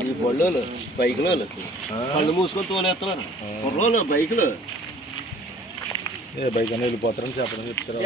ఈ బళ్ళు బైకులు కళ్ళు మూసుకొని తోలేస్తున్నారు కుర్రోళ్ళు బైకులు బైక్ అని వెళ్ళిపోతారని చెప్పడం చెప్తారు.